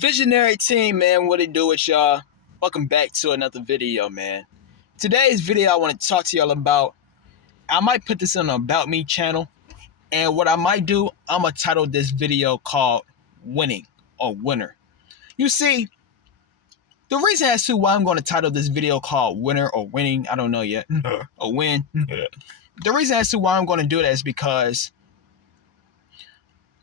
Visionary team, man, what it do with y'all? Welcome back to another video, man. Today's video I want to talk to y'all about, I might put this on the About Me channel, and what I might do, I'm going to title this video called Winning or Winner. You see, the reason as to why I'm going to title this video called Winner or Winning, I don't know yet, or Win. The reason as to why I'm going to do that is because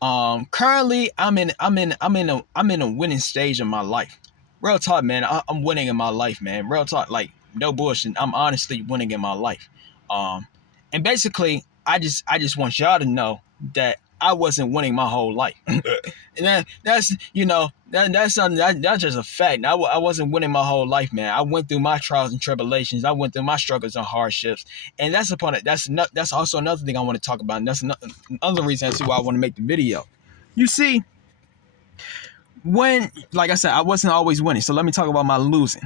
currently I'm in a winning stage in my life. Real talk, man. I'm winning in my life, man. Real talk, like no bullshit. I'm honestly winning in my life. And basically, I just want y'all to know that I wasn't winning my whole life. And that's just a fact. I wasn't winning my whole life, man. I went through my trials and tribulations. I went through my struggles and hardships, and that's also another thing I want to talk about. And that's another reason as to why I want to make the video. You see, like I said, I wasn't always winning. So let me talk about my losing.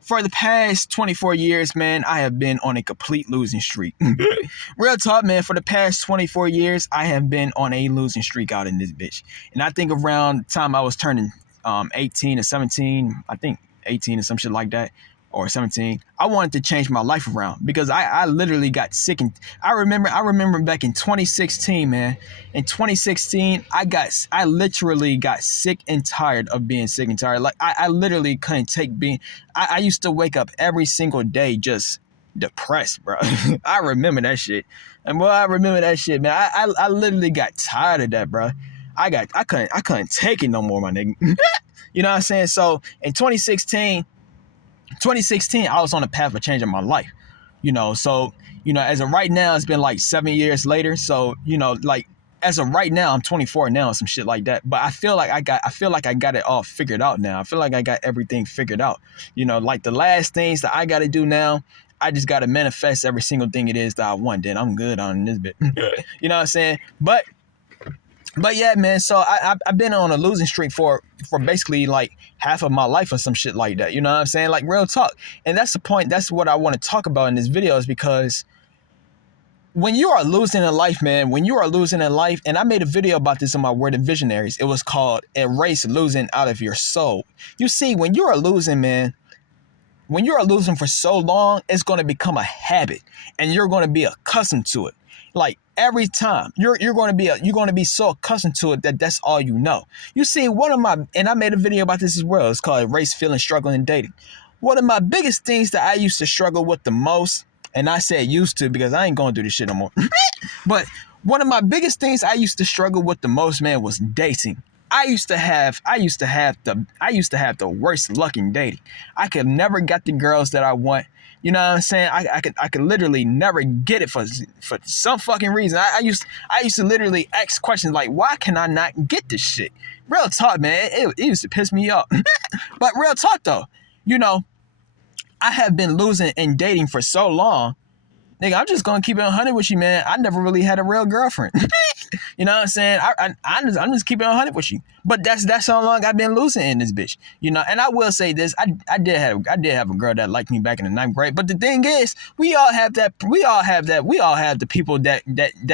For the past 24 years, man, I have been on a complete losing streak. Real talk, man, for the past 24 years, I have been on a losing streak out in this bitch. And I think around the time I was turning 18 or 17, I think 18 or some shit like that, or 17, I wanted to change my life around because I literally got sick. And I remember back in 2016, man. In 2016, I literally got sick and tired of being sick and tired. Like I literally couldn't take being. I used to wake up every single day just depressed, bro. I remember that shit. And I remember that shit, man. I literally got tired of that, bro. I couldn't take it no more, my nigga. You know what I'm saying? So in 2016, I was on the path of changing my life, so, as of right now, it's been like 7 years later. So, like as of right now, I'm 24 now, some shit like that. But I feel like I got it all figured out now. I feel like I got everything figured out, like the last things that I got to do now. I just got to manifest every single thing it is that I want. Then I'm good on this bit. You know what I'm saying? But yeah, man, so I've been on a losing streak for basically like half of my life or some shit like that. You know what I'm saying? Like real talk. And that's the point. That's what I want to talk about in this video, is because when you are losing in life, man, and I made a video about this on my Word of Visionaries. It was called Erase Losing Out of Your Soul. You see, when you are losing, man, when you are losing for so long, it's going to become a habit and you're going to be accustomed to it. Like every time you're going to be so accustomed to it that that's all you know. You see, and I made a video about this as well. It's called Erase Feeling, Struggling, and Dating. One of my biggest things that I used to struggle with the most, and I said used to because I ain't going through this shit no more. But one of my biggest things I used to struggle with the most, man, was dating. I used to have the worst luck in dating. I could never get the girls that I want. You know what I'm saying? I could literally never get it for some fucking reason. I used to literally ask questions like, why can I not get this shit? Real talk, man. It used to piss me off. But real talk though, I have been losing in dating for so long. Nigga, I'm just gonna keep it 100 with you, man. I never really had a real girlfriend. You know what I'm saying? I'm just keeping it 100 with you. But that's how long I've been losing in this bitch. And I will say this: I did have a girl that liked me back in the 9th grade. But the thing is, we all have that. We all have the people that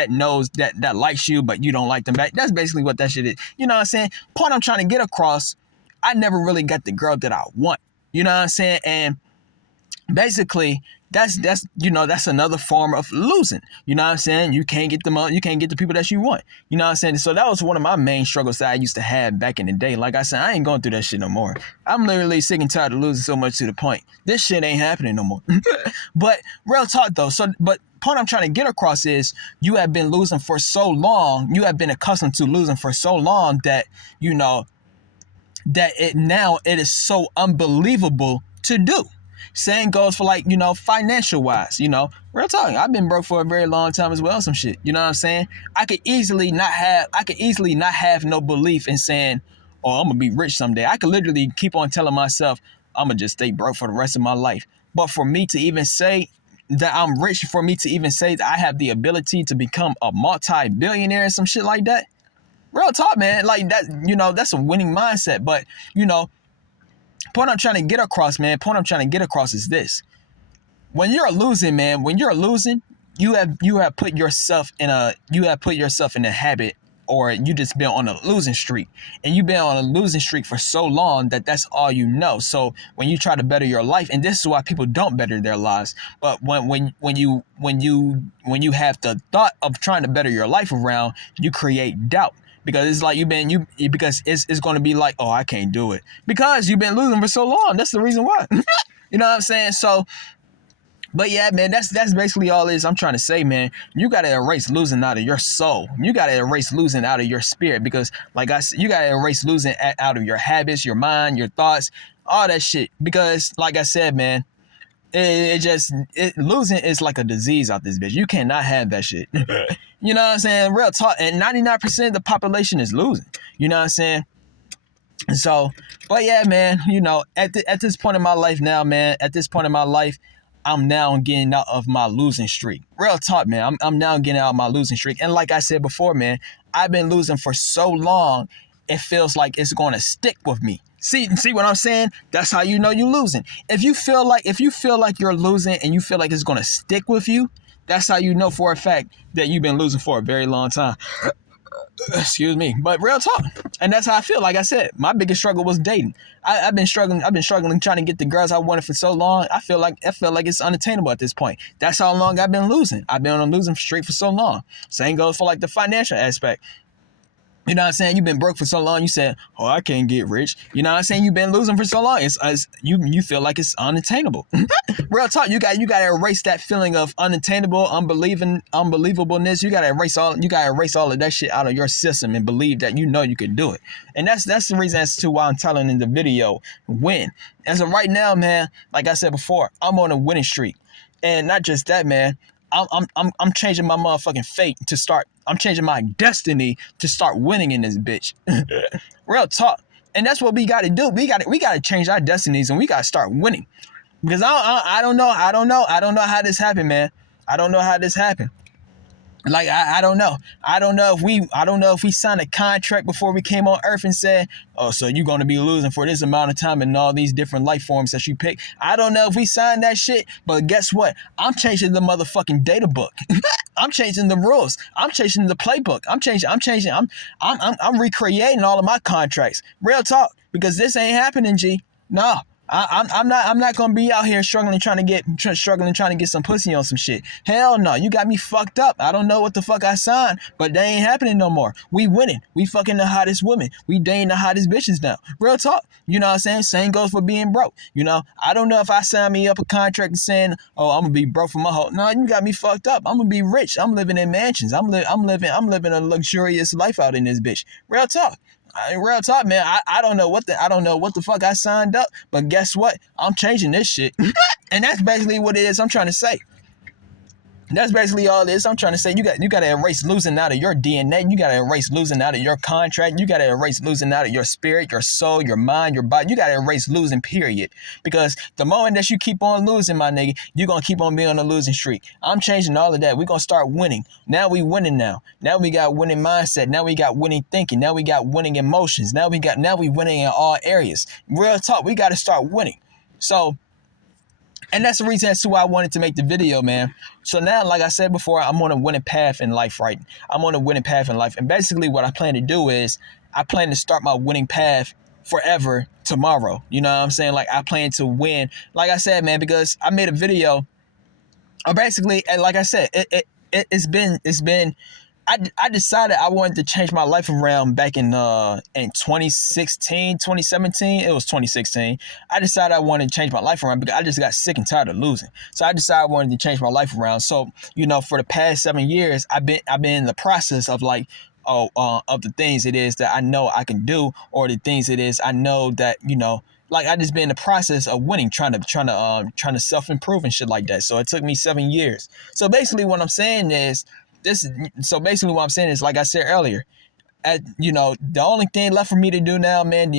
knows that likes you, but you don't like them back. That's basically what that shit is. You know what I'm saying? Point I'm trying to get across: I never really got the girl that I want. You know what I'm saying? And basically, that's another form of losing. You know what I'm saying? You can't get the people that you want. You know what I'm saying? So that was one of my main struggles that I used to have back in the day. Like I said, I ain't going through that shit no more. I'm literally sick and tired of losing so much to the point. This shit ain't happening no more. But real talk though. But point I'm trying to get across is you have been losing for so long. You have been accustomed to losing for so long that that it is so unbelievable to do. Same goes for financial wise, real talk. I've been broke for a very long time as well, some shit. You know what I'm saying? I could easily not have no belief in saying, oh, I'm gonna be rich someday. I could literally keep on telling myself I'm gonna just stay broke for the rest of my life. But for me to even say that I'm rich, for me to even say that I have the ability to become a multi-billionaire and some shit like that, real talk, man, like that, that's a winning mindset. But point I'm trying to get across, man, is this. When you're losing, man, you have put yourself in a habit or you just been on a losing streak, and you've been on a losing streak for so long that that's all you know. So when you try to better your life, and this is why people don't better their lives, but when you have the thought of trying to better your life around, you create doubt. Because it's like because it's going to be like, oh, I can't do it because you've been losing for so long. That's the reason why. You know what I'm saying? So, but yeah, man, that's basically all it is I'm trying to say, man. You got to erase losing out of your soul. You got to erase losing out of your spirit, because like I said, you got to erase losing out of your habits, your mind, your thoughts, all that shit. Because like I said, man, losing is like a disease out this bitch. You cannot have that shit. You know what I'm saying? Real talk. And 99% of the population is losing. You know what I'm saying? So, but yeah, man, you know, at this point in my life now, man, at this point in my life, I'm now getting out of my losing streak. Real talk, man. I'm now getting out of my losing streak. And like I said before, man, I've been losing for so long, it feels like it's going to stick with me. See what I'm saying? That's how you know you're losing. If you feel like you're losing and you feel like it's going to stick with you, that's how you know for a fact that you've been losing for a very long time. Excuse me, but real talk, and that's how I feel. Like I said, my biggest struggle was dating. I've been struggling trying to get the girls I wanted for so long. I feel like it's unattainable at this point. That's how long I've been losing. I've been on a losing streak for so long. Same goes for like the financial aspect. You know what I'm saying? You've been broke for so long. You said, "Oh, I can't get rich." You know what I'm saying? You've been losing for so long. You feel like it's unattainable. Real talk. You got to erase that feeling of unattainable, unbelievableness. You got to erase all of that shit out of your system and believe that you know you can do it. And that's the reason as to why I'm telling in the video, win. As of right now, man, like I said before, I'm on a winning streak, and not just that, man. I'm changing my motherfucking fate to start. I'm changing my destiny to start winning in this bitch. Real talk. And that's what we got to do. We got to change our destinies, and we got to start winning. Because I don't know how this happened, man. I don't know how this happened. Like I don't know. I don't know if we signed a contract before we came on Earth and said, "Oh, so you're gonna be losing for this amount of time in all these different life forms that you pick." I don't know if we signed that shit, but guess what? I'm changing the motherfucking data book. I'm changing the rules. I'm changing the playbook. I'm recreating all of my contracts. Real talk, because this ain't happening, G. No. I'm not gonna be out here struggling trying to get some pussy on some shit. Hell no, you got me fucked up. I don't know what the fuck I signed, but they ain't happening no more. We winning. We fucking the hottest women. We dating the hottest bitches now. Real talk. You know what I'm saying? Same goes for being broke. You know, I don't know if I sign me up a contract and saying, "Oh, I'm gonna be broke for my whole." No, you got me fucked up. I'm gonna be rich. I'm living in mansions. I'm living a luxurious life out in this bitch. Real talk. Real talk, man. I don't know what the fuck I signed up, but guess what? I'm changing this shit. And that's basically what it is I'm trying to say. That's basically all it is I'm trying to say. You got to erase losing out of your DNA. You got to erase losing out of your contract. You got to erase losing out of your spirit, your soul, your mind, your body. You got to erase losing, period. Because the moment that you keep on losing, my nigga, you're going to keep on being on a losing streak. I'm changing all of that. We're going to start winning. Now we winning now. Now we got winning mindset. Now we got winning thinking. Now we got winning emotions. Now we winning in all areas. Real talk, we got to start winning. So, and that's the reason as to why I wanted to make the video, man. So now, like I said before, I'm on a winning path in life, right? I'm on a winning path in life. And basically what I plan to do is I plan to start my winning path forever tomorrow. You know what I'm saying? Like I plan to win. Like I said, man, because I made a video. Basically, and like I said, it's been I decided I wanted to change my life around back in 2016, 2017. It was 2016. I decided I wanted to change my life around because I just got sick and tired of losing. So I decided I wanted to change my life around. So, you know, for the past 7 years, I've been in the process of like, of the things it is that I know I can do, or the things it is I know that, you know, like I just been in the process of winning, trying to self-improve and shit like that. So it took me 7 years. So basically what I'm saying is, like I said earlier, the only thing left for me to do now, man,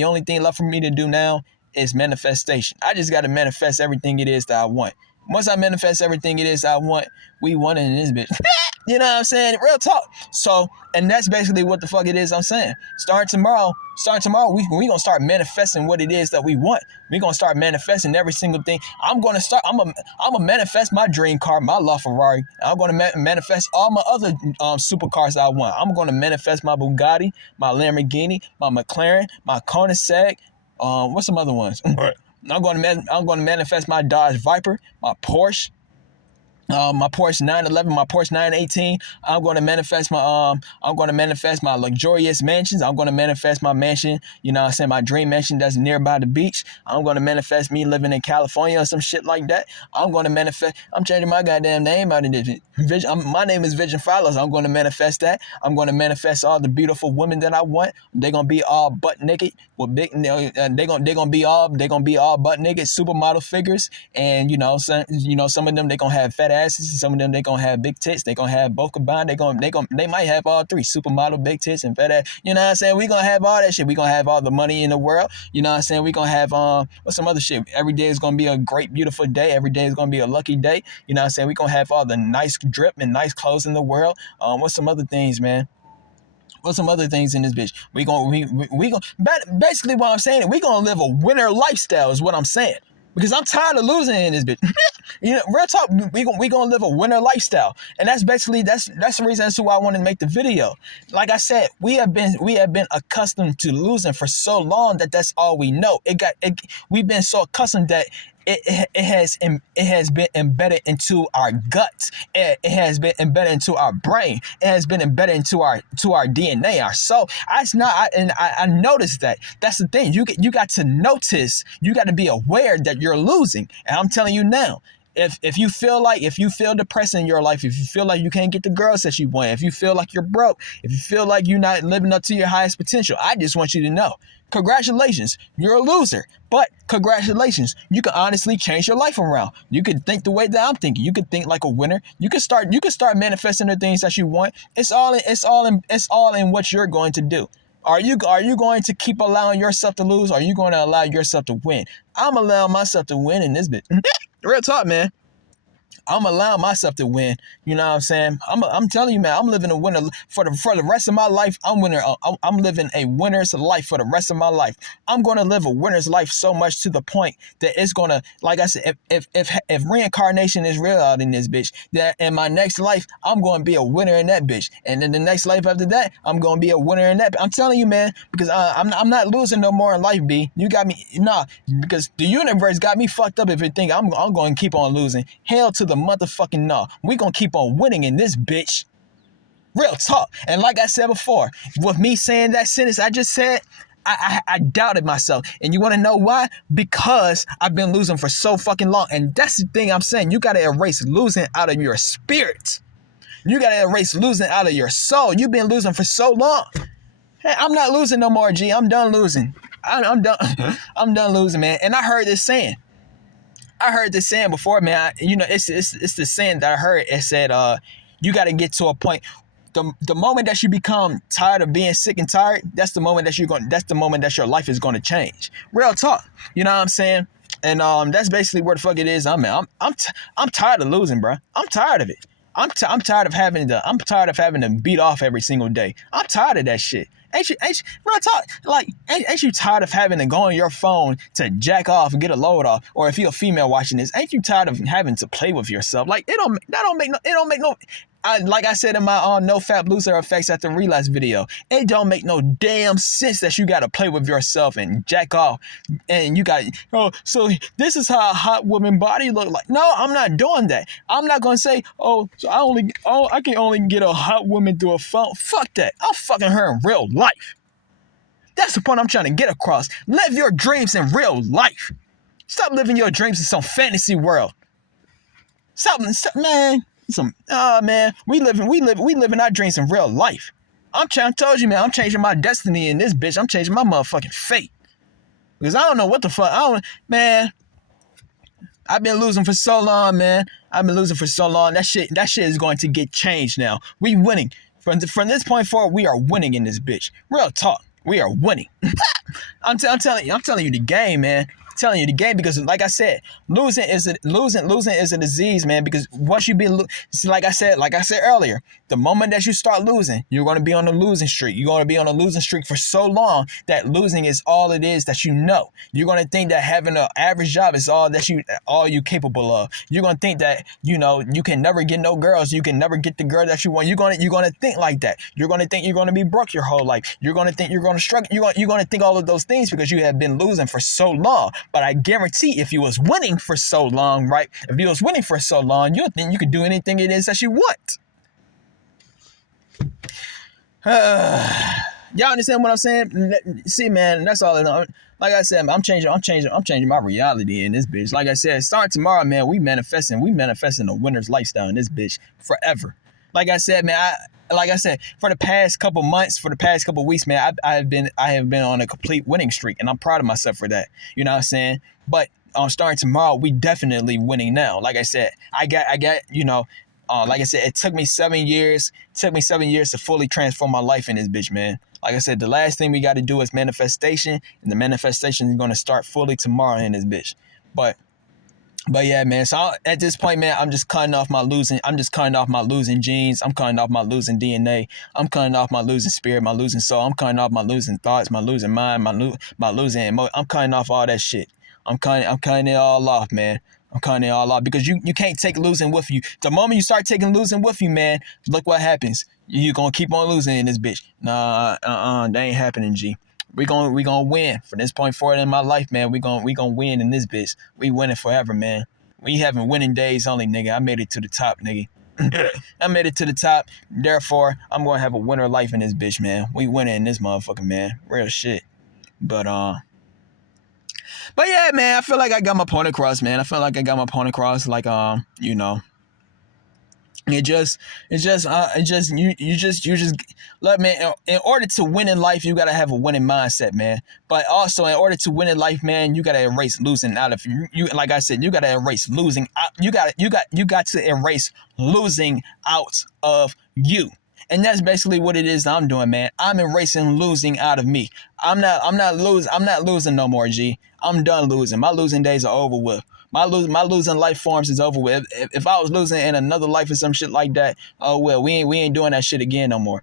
is manifestation. I just got to manifest everything it is that I want. Once I manifest everything it is I want, we want it in this bitch. You know what I'm saying? Real talk. So, and that's basically what the fuck it is I'm saying. Starting tomorrow, we gonna start manifesting what it is that we want. We gonna start manifesting every single thing. I'm gonna manifest my dream car, my LaFerrari. I'm gonna manifest all my other supercars I want. I'm gonna manifest my Bugatti, my Lamborghini, my McLaren, my Koenigsegg. What's some other ones? I'm gonna manifest my Dodge Viper, my Porsche. My Porsche 911, my Porsche 918. I'm going to manifest my luxurious mansions. I'm going to manifest my mansion, you know what I'm saying, my dream mansion that's nearby the beach. I'm going to manifest me living in California or some shit like that. I'm changing my goddamn name out of this. My name is Vision Follows. I'm going to manifest that. I'm going to manifest all the beautiful women that I want. They're going to be all butt naked with big, they're going to be all butt naked supermodel figures. And, some of them, they're going to have fat asses. Some of them, they gonna have big tits. They gonna have both combined. They might have all three: supermodel, big tits, and fat ass. You know what I'm saying? We gonna have all that shit. We gonna have all the money in the world. You know what I'm saying? We gonna have what's some other shit? Every day is gonna be a great, beautiful day. Every day is gonna be a lucky day. You know what I'm saying? We gonna have all the nice drip and nice clothes in the world. What's some other things, man? What's some other things in this bitch? We gonna basically what I'm saying. We gonna live a winner lifestyle is what I'm saying. Because I'm tired of losing in this bitch. Real talk, we gonna live a winner lifestyle. And that's basically that's the reason as to why I wanted to make the video. Like I said, we have been accustomed to losing for so long that that's all we know. We've been so accustomed that it has been embedded into our guts. It has been embedded into our brain. It has been embedded into our DNA, our soul. I noticed that. That's the thing. You got to notice. You got to be aware that you're losing. And I'm telling you now. If you feel depressed in your life, if you feel like you can't get the girls that you want, if you feel like you're broke, if you feel like you're not living up to your highest potential, I just want you to know, congratulations, you're a loser. But congratulations, you can honestly change your life around. You can think the way that I'm thinking. You can think like a winner. You can start manifesting the things that you want. It's all in what you're going to do. Are you going to keep allowing yourself to lose? Or are you going to allow yourself to win? I'm allowing myself to win in this bit. Real talk, man. I'm allowing myself to win. You know what I'm saying? I'm telling you, man, I'm living a winner for the rest of my life. I'm living a winner's life for the rest of my life. I'm going to live a winner's life so much to the point that it's going to, like I said, if reincarnation is real out in this bitch, that in my next life, I'm going to be a winner in that bitch. And then the next life after that, I'm going to be a winner in that. I'm telling you, man, because I'm not losing no more in life, B. You got me, because the universe got me fucked up if it think I'm going to keep on losing. Hell to the motherfucking no. We gonna keep on winning in this bitch. Real talk. And like I said before, with me saying that sentence I just said, I doubted myself. And you want to know why? Because I've been losing for so fucking long. And that's the thing I'm saying. You got to erase losing out of your spirit. You got to erase losing out of your soul. You've been losing for so long. Hey, I'm not losing no more, G. I'm done losing. I'm done. I'm done losing, man. And I heard this saying before, man. It's the saying that I heard. It said, you got to get to a point. The moment that you become tired of being sick and tired, that's the moment that your life is going to change. Real talk. You know what I'm saying? And that's basically where the fuck it is. I'm tired of losing, bro. I'm tired of it. I'm tired of having to beat off every single day. I'm tired of that shit. Ain't you real talk? Like, ain't you tired of having to go on your phone to jack off and get a load off? Or if you're a female watching this, ain't you tired of having to play with yourself? Like, it don't make no. Like I said in my No Fap Loser Effects at the Relapse video, it don't make no damn sense that you got to play with yourself and jack off. And you got, so this is how a hot woman body look like. No, I'm not doing that. I'm not going to say, I can only get a hot woman through a phone. Fuck that. I'm fucking her in real life. That's the point I'm trying to get across. Live your dreams in real life. Stop living your dreams in some fantasy world. Stop, man. Man, we living our dreams in real life. I told you, man, I'm changing my destiny in this bitch. I'm changing my motherfucking fate. Because I don't know what the fuck. Man, I've been losing for so long, man. That shit is going to get changed now. We winning. From this point forward, we are winning in this bitch. Real talk. We are winning. I'm telling you the game, man. telling you the game, because like I said, losing is a disease, man. Because once you've been, like I said earlier, the moment that you start losing, you're going to be on a losing streak. You're going to be on a losing streak for so long that losing is all it is that you know. You're going to think that having an average job is all you capable of. You're going to think that, you know, you can never get no girls. You can never get the girl that you want. You're going to think like that. You're going to think you're going to be broke your whole life. You're going to think you're going to struggle. You're going to think all of those things because you have been losing for so long. But I guarantee if you was winning for so long, right? If you was winning for so long, you'll think you could do anything it is that you want. Y'all understand what I'm saying? See, man, that's all. Like I said, I'm changing my reality in this bitch. Like I said, starting tomorrow, man, we manifesting a winner's lifestyle in this bitch forever. Like I said, man, for the past couple months, for the past couple weeks, man, I have been on a complete winning streak, and I'm proud of myself for that. You know what I'm saying? But starting tomorrow, we definitely winning now. Like I said, I got, you know, like I said, it took me 7 years. It took me 7 years to fully transform my life in this bitch, man. Like I said, the last thing we got to do is manifestation, and the manifestation is going to start fully tomorrow in this bitch. But yeah, man. So at this point, man, I'm just cutting off my losing. I'm just cutting off my losing genes. I'm cutting off my losing DNA. I'm cutting off my losing spirit, my losing soul. I'm cutting off my losing thoughts, my losing mind, my losing emotion. I'm cutting off all that shit. I'm cutting it all off, man. I'm cutting it all off because you can't take losing with you. The moment you start taking losing with you, man, look what happens. You're gonna keep on losing in this bitch. Nah, that ain't happening, G. We gonna win from this point forward in my life, man. We gonna win in this bitch. We winning forever, man. We having winning days only, nigga. I made it to the top, nigga. I made it to the top. Therefore, I'm gonna have a winner life in this bitch, man. We winning in this motherfucker, man. Real shit. But yeah, man. I feel like I got my point across, man. Like you know. You just look, man. In order to win in life, you gotta have a winning mindset, man. But also, in order to win in life, man, you gotta erase losing out of you. Like I said, you gotta erase losing out. You got to erase losing out of you. And that's basically what it is I'm doing, man. I'm erasing losing out of me. I'm not losing no more, G. I'm done losing. My losing days are over with. My losing life forms is over with. If I was losing in another life or some shit like that, oh well, we ain't doing that shit again no more.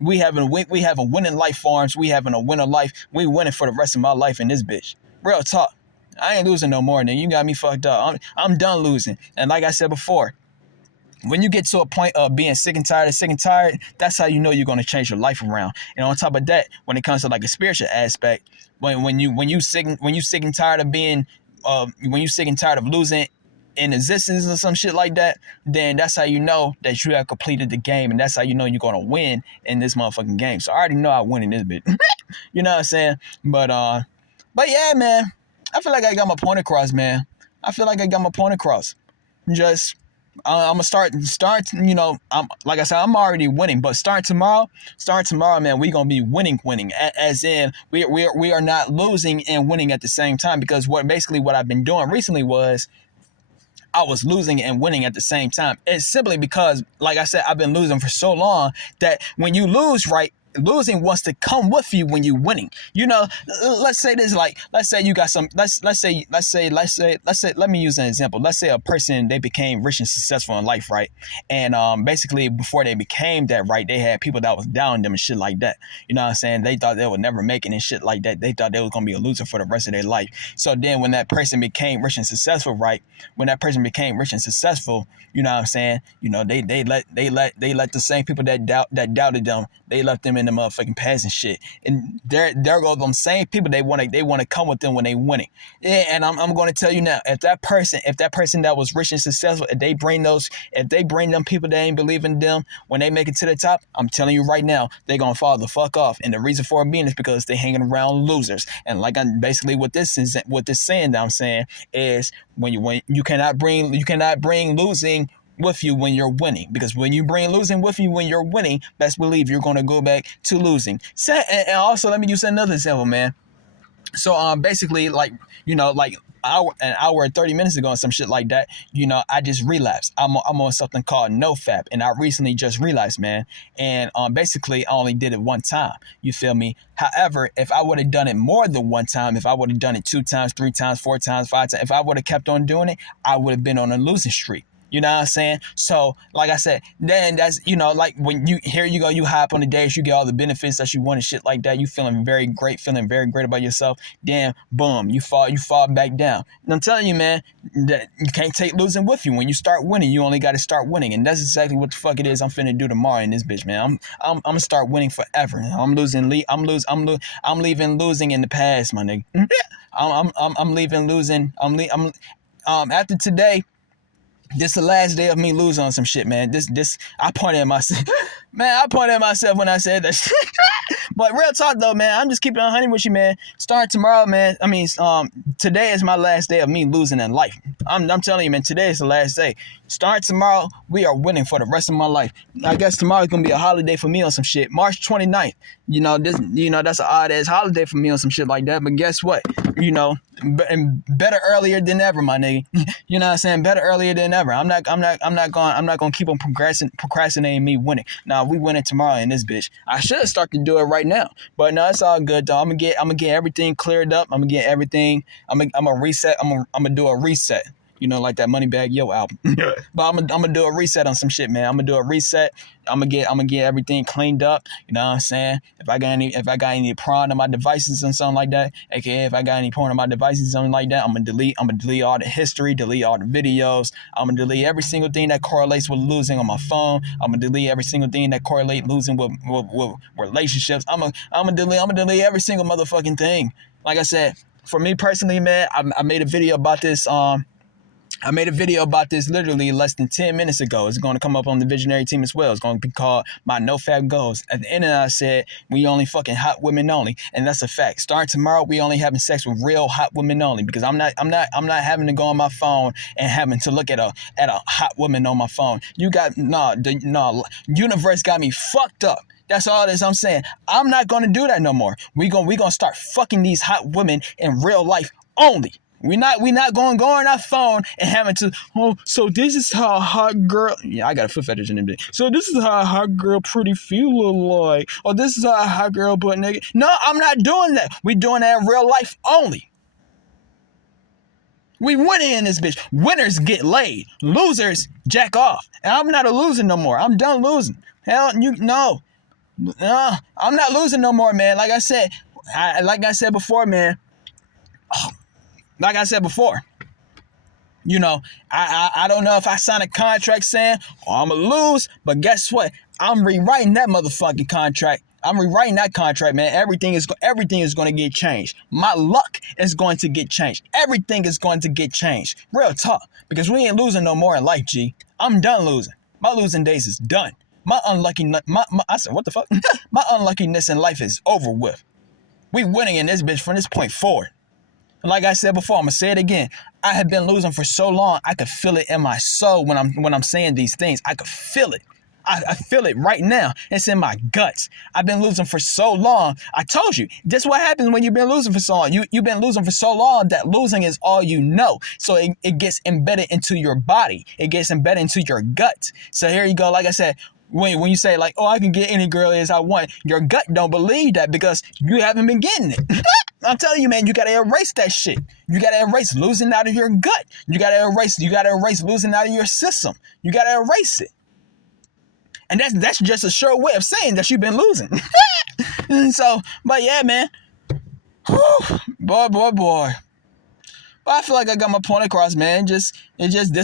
We having winning life forms. We having a winner life. We winning for the rest of my life in this bitch. Real talk. I ain't losing no more, nigga. You got me fucked up. I'm done losing. And like I said before, when you get to a point of being sick and tired, that's how you know you're going to change your life around. And on top of that, when it comes to like a spiritual aspect, when you sick and tired of being when you sick and tired of losing in existence or some shit like that, then that's how you know that you have completed the game, and that's how you know you're gonna win in this motherfucking game. So I already know I win in this bit. You know what I'm saying? But yeah, man, I feel like I got my point across, man. Just I'm gonna start. You know, like I said, I'm already winning. But start tomorrow, man. We gonna be winning. As in, we are not losing and winning at the same time. Because what I've been doing recently was I was losing and winning at the same time. It's simply because, like I said, I've been losing for so long that when you lose, right, losing wants to come with you when you're winning. You know, let's say this, like, let's say you got some, let's say, let me use an example. Let's say a person, they became rich and successful in life, right? And basically before they became that, right, they had people that was down on them and shit like that. You know what I'm saying? They thought they would never make it and shit like that. They thought they was going to be a loser for the rest of their life. So then when that person became rich and successful, right? You know what I'm saying? You know, they let the same people that doubted them, they left them in the motherfucking past and shit. And there go them same people, they want to come with them when they winning. Yeah, and I'm going to tell you now, if that person that was rich and successful, if they bring them people that ain't believe in them when they make it to the top, I'm telling you right now, they gonna fall the fuck off. And the reason for it being is because they hanging around losers. And like I'm basically what this saying that I'm saying is when you cannot bring losing with you when you're winning, because when you bring losing with you when you're winning, best believe you're going to go back to losing. And also, let me use another example, man. So basically, like, like an hour and 30 minutes ago and some shit like that, I just relapsed. I'm on something called NoFap, and I recently just realized, man. And basically I only did it one time. You feel me? However, if I would have done it more than one time, if I would have done it 2 times, 3 times, 4 times, 5 times, if I would have kept on doing it, I would have been on a losing streak. You know what I'm saying? So, like I said, then that's, like when here you go, you hop on the days, you get all the benefits that you want and shit like that. You feeling very great about yourself. Damn, boom, you fall back down. And I'm telling you, man, that you can't take losing with you. When you start winning, you only got to start winning, and that's exactly what the fuck it is I'm finna do tomorrow in this bitch, man. I'm gonna start winning forever. I'm leaving losing in the past, my nigga. I'm leaving losing. After today. This the last day of me losing on some shit, man. This I pointed at myself. Man, I pointed at myself when I said that shit. But real talk though, man, I'm just keeping it 100 with you, man. Starting tomorrow, man. I mean, today is my last day of me losing in life. I'm telling you, man, today is the last day. Starting tomorrow, we are winning for the rest of my life. I guess tomorrow's gonna be a holiday for me on some shit. March 29th. That's an odd ass holiday for me on some shit like that. But guess what? Better earlier than ever, my nigga. You know what I'm saying? Better earlier than ever. I'm not gonna keep on procrastinating me winning. Nah, we winning tomorrow in this bitch. I should start to do it right now. But no, it's all good though. I'm gonna get everything cleared up. I'm gonna get everything. I'm gonna reset. I'm gonna do a reset. Like that Moneybagg Yo album. But I'm gonna do a reset on some shit, man. I'm gonna do a reset. I'm gonna get everything cleaned up. You know what I'm saying? If I got any porn on my devices and something like that, aka if I got any porn on my devices and something like that, I'm gonna delete all the history, delete all the videos. I'm gonna delete every single thing that correlates with losing on my phone. I'm gonna delete every single thing that correlates losing with relationships. I'm gonna delete every single motherfucking thing. Like I said, for me personally, man, I made a video about this. I made a video about this literally less than 10 minutes ago. It's going to come up on the Visionary team as well. It's going to be called My NoFap Goals. At the end of that, I said, we only fucking hot women only. And that's a fact. Starting tomorrow, we only having sex with real hot women only. Because I'm not having to go on my phone and having to look at a hot woman on my phone. Universe got me fucked up. That's all this I'm saying. I'm not going to do that no more. We gonna start fucking these hot women in real life only. We not going to go on our phone and having to, so this is how a hot girl, yeah, I got a foot fetish in them. So this is how a hot girl pretty feel like, or this is how a hot girl butt naked. No, I'm not doing that. We doing that in real life only. We winning in this bitch. Winners get laid. Losers jack off. And I'm not a loser no more. I'm done losing. Hell, no, I'm not losing no more, man. Like I said before, man. Like I said before, I don't know if I sign a contract saying, I'm going to lose, but guess what? I'm rewriting that motherfucking contract. I'm rewriting that contract, man. Everything is going to get changed. My luck is going to get changed. Everything is going to get changed. Real talk. Because we ain't losing no more in life, G. I'm done losing. My losing days is done. I said, what the fuck? My unluckiness in life is over with. We winning in this bitch from this point forward. Like I said before, I'm gonna say it again. I have been losing for so long, I could feel it in my soul when I'm saying these things. I could feel it. I feel it right now. It's in my guts. I've been losing for so long. I told you, this is what happens when you've been losing for so long. You've been losing for so long that losing is all you know. So it gets embedded into your body. It gets embedded into your gut. So here you go. Like I said, when you say like, I can get any girl as I want, your gut don't believe that because you haven't been getting it. I'm telling you, man, you gotta erase that shit. You gotta erase losing out of your gut. You gotta erase losing out of your system. You gotta erase it. And that's just a sure way of saying that you've been losing. And so, but yeah, man. Whew, boy. But I feel like I got my point across, man. This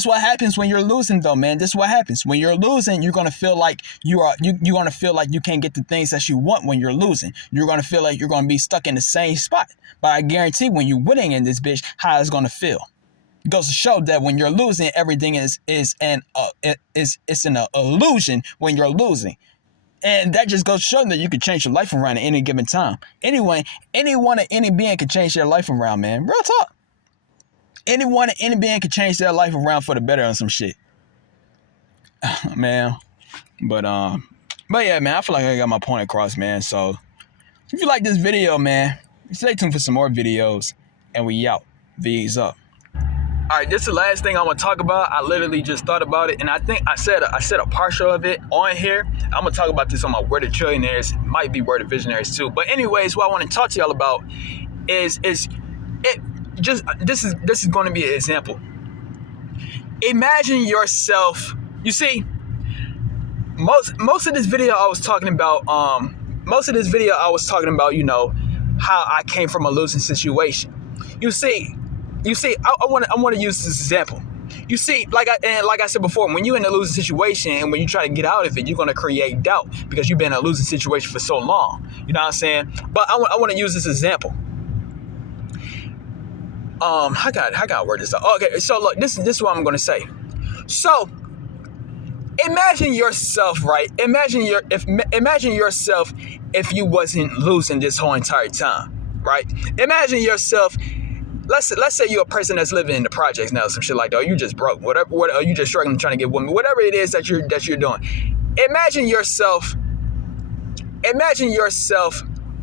what happens when you're losing, though, man. This is what happens when you're losing. You're gonna feel like you're gonna feel like you can't get the things that you want when you're losing. You're gonna feel like you're gonna be stuck in the same spot. But I guarantee when you're winning in this bitch, how it's gonna feel. It goes to show that when you're losing, everything is an illusion when you're losing. And that just goes to show that you can change your life around at any given time. Anyone and any being can change their life around, man. Real talk. Anyone and any being can change their life around for the better on some shit. Man. But yeah, man, I feel like I got my point across, man. So if you like this video, man, Stay tuned for some more videos, and we out. V's up. All right, this is the last thing I want to talk about. I literally just thought about it, and I think I said a partial of it on here. I'm gonna talk about this on my Word of Trillionaires. It might be Word of Visionaries too. But anyways, what I want to talk to y'all about is this is going to be an example. Imagine yourself. You see, most of this video I was talking about. You know, how I came from a losing situation. You see, I want to use this example. You see, like I said before, when you're in a losing situation and when you try to get out of it, you're gonna create doubt because you've been in a losing situation for so long. You know what I'm saying? But I want to use this example. How can I word this out? Okay, so look, this is what I'm gonna say. So imagine yourself, right? Imagine yourself if you wasn't losing this whole entire time, right? Imagine yourself. Let's say you're a person that's living in the projects now, some shit like that. Or you just broke, or you just struggling trying to get women, whatever it is that you're doing. Imagine yourself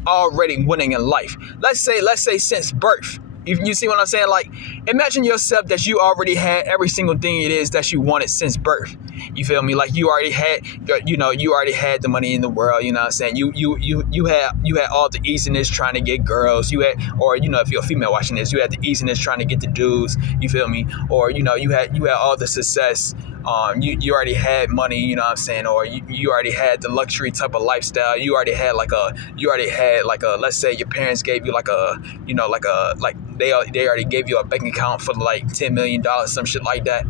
already winning in life. Let's say since birth. You see what I'm saying? Like, imagine yourself that you already had every single thing it is that you wanted since birth. You feel me? Like you already had the money in the world. You know what I'm saying? You had all the easiness trying to get girls. You had, or you know, if you're a female watching this, you had the easiness trying to get the dudes. You feel me? Or you know, you had all the success. You already had money. You know what I'm saying? Or you already had the luxury type of lifestyle. You already had like a let's say your parents gave you like they already gave you a bank account for like $10 million, some shit like that.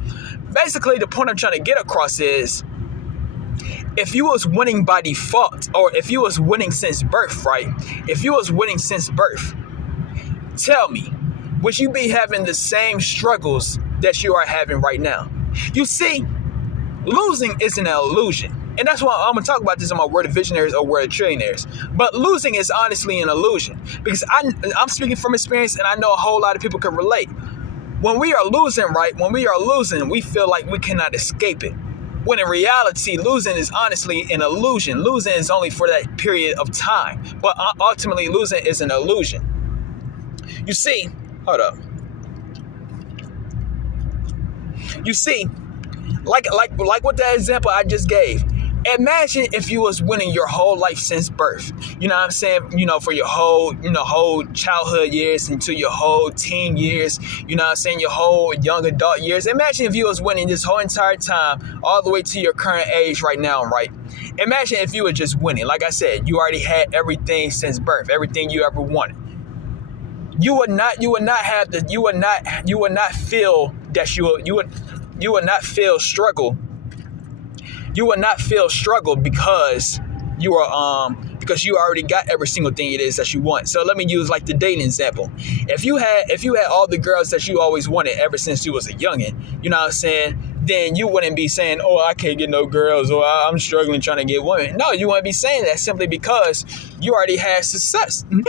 Basically, the point I'm trying to get across is, if you was winning by default, or if you was winning since birth, right? If you was winning since birth, tell me, would you be having the same struggles that you are having right now? You see, losing isn't an illusion. And that's why I'm going to talk about this on my Word of Visionaries or Word of Trillionaires. But losing is honestly an illusion. Because I'm speaking from experience, and I know a whole lot of people can relate. When we are losing, right? When we are losing, we feel like we cannot escape it. When in reality, losing is honestly an illusion. Losing is only for that period of time. But ultimately, losing is an illusion. You see, hold up. You see, like with that example I just gave. Imagine if you was winning your whole life since birth. You know what I'm saying? You know, for your whole childhood years into your whole teen years. You know what I'm saying? Your whole young adult years. Imagine if you was winning this whole entire time, all the way to your current age right now, right? Imagine if you were just winning. Like I said, you already had everything since birth, everything you ever wanted. You would not feel struggle. You would not feel struggle because you already got every single thing it is that you want. So let me use like the dating example. If you had all the girls that you always wanted ever since you was a youngin', you know what I'm saying? Then you wouldn't be saying, "Oh, I can't get no girls," or "I'm struggling trying to get women." No, you wouldn't be saying that simply because you already had success. You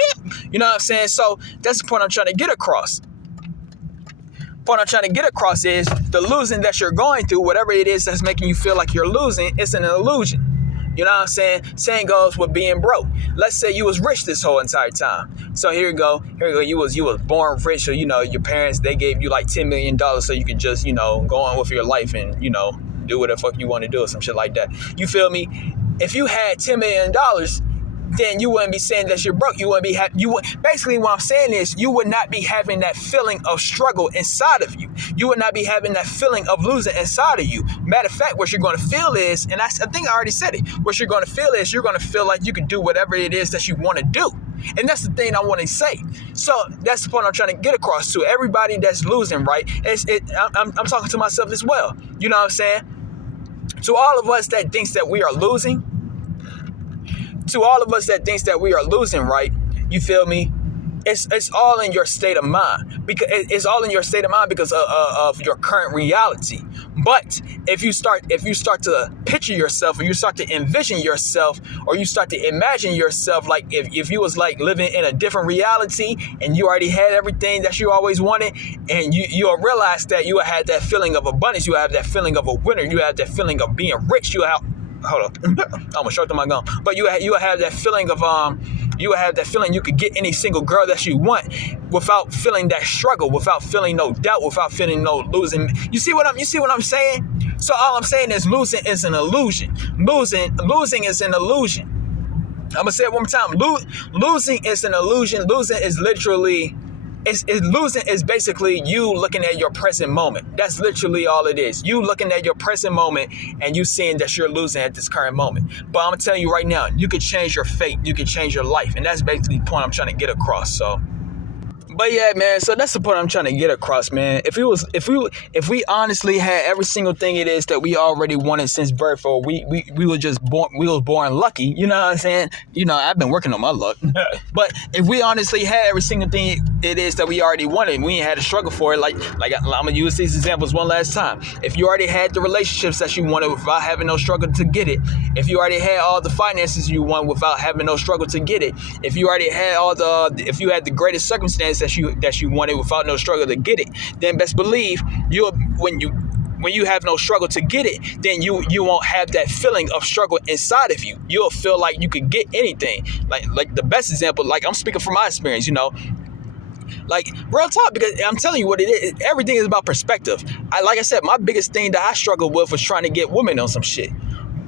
know what I'm saying? So that's the point I'm trying to get across. Point I'm trying to get across is the losing that you're going through, whatever it is that's making you feel like you're losing, it's an illusion. You know what I'm saying? Same goes with being broke. Let's say you was rich this whole entire time. So here you go. You was born rich, or your parents, they gave you like $10 million so you could just go on with your life and do whatever the fuck you want to do or some shit like that. You feel me? If you had $10 million, then you wouldn't be saying that you're broke. You wouldn't be basically what I'm saying is you would not be having that feeling of struggle inside of you. You would not be having that feeling of losing inside of you. Matter of fact, what you're going to feel is, and I think I already said it, what you're going to feel is you're going to feel like you can do whatever it is that you want to do. And that's the thing I want to say. So that's the point I'm trying to get across to everybody that's losing, right? I'm talking to myself as well. You know what I'm saying? To all of us that thinks that we are losing, right? You feel me? It's all in your state of mind, because it's all in your state of mind because of your current reality. But if you start to picture yourself, or you start to envision yourself, or you start to imagine yourself, like if you was like living in a different reality and you already had everything that you always wanted, and you'll realize that you had that feeling of abundance, you have that feeling of a winner, you have that feeling of being rich, hold up, I almost choked on my gum. But you have that feeling of You will have that feeling you could get any single girl that you want without feeling that struggle, without feeling no doubt, without feeling no losing. You see what I'm saying? So all I'm saying is losing is an illusion. Losing is an illusion. I'm gonna say it one more time. Losing is an illusion. Losing is literally, losing is basically you looking at your present moment. That's literally all it is. You looking at your present moment and you seeing that you're losing at this current moment. But I'm gonna tell you right now, you can change your fate. You can change your life, and that's basically the point I'm trying to get across. So. But yeah, man, so that's the point I'm trying to get across, man. If we honestly had every single thing it is that we already wanted since birth, or we were just born, we was born lucky, you know what I'm saying? You know, I've been working on my luck. But if we honestly had every single thing it is that we already wanted, we ain't had to struggle for it. Like I'm gonna use these examples one last time. If you already had the relationships that you wanted without having no struggle to get it, if you already had all the finances you want without having no struggle to get it, if you already had if you had the greatest circumstance that you wanted without no struggle to get it, then best believe when you have no struggle to get it, then you won't have that feeling of struggle inside of you. You'll feel like you could get anything. Like the best example, like I'm speaking from my experience, you know. Like real talk, because I'm telling you what it is. Everything is about perspective. Like I said, my biggest thing that I struggled with was trying to get women on some shit.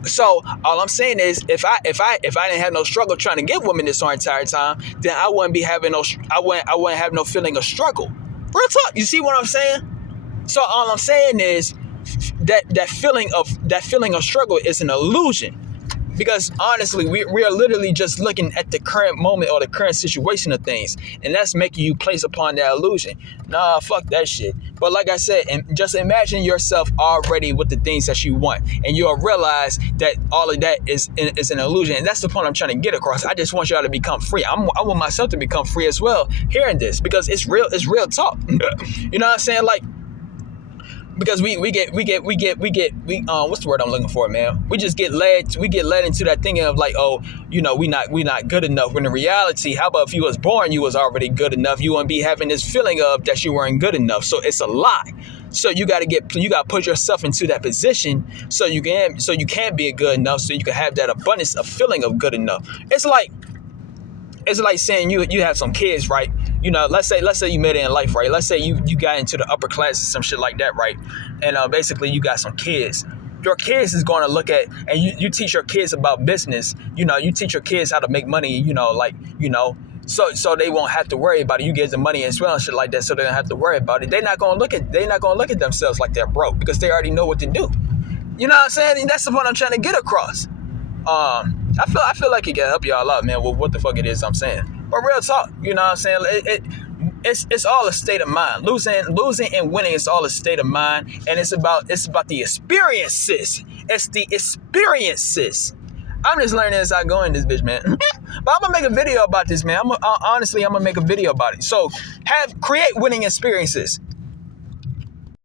So all I'm saying is, if I didn't have no struggle trying to get women this entire time, then I wouldn't have no feeling of struggle. Real talk. You see what I'm saying? So all I'm saying is that feeling of struggle is an illusion. Because honestly, we are literally just looking at the current moment or the current situation of things, and that's making you place upon that illusion. Nah, fuck that shit. But like I said, and just imagine yourself already with the things that you want, and you'll realize that all of that is an illusion. And that's the point I'm trying to get across. I just want y'all to become free. I want myself to become free as well, hearing this, because it's real talk. You know what I'm saying? Like, because we get what's the word I'm looking for, man? We get led into that thinking of like, oh, you know, we not good enough. When in reality, how about if you was born, you was already good enough? You wouldn't be having this feeling of that you weren't good enough. So it's a lie. So you got to put yourself into that position so you can be good enough, so you can have that abundance of feeling of good enough. It's like saying you have some kids, right? You know, let's say you made it in life, right? Let's say you got into the upper class or some shit like that, right? And basically you got some kids. Your kids is going to look at, and you teach your kids about business. You know, you teach your kids how to make money, you know, like, you know, so they won't have to worry about it. You give them money as well and shit like that, so they don't have to worry about it. They're not going to look at themselves like they're broke, because they already know what to do. You know what I'm saying? And that's the point I'm trying to get across. I feel like it can help y'all out, man, with what the fuck it is I'm saying. But real talk, you know what I'm saying? It's all a state of mind. Losing and winning is all a state of mind, and it's about the experiences. It's the experiences. I'm just learning as I go in this bitch, man. But I'm gonna make a video about this, man. I'm gonna make a video about it. So create winning experiences.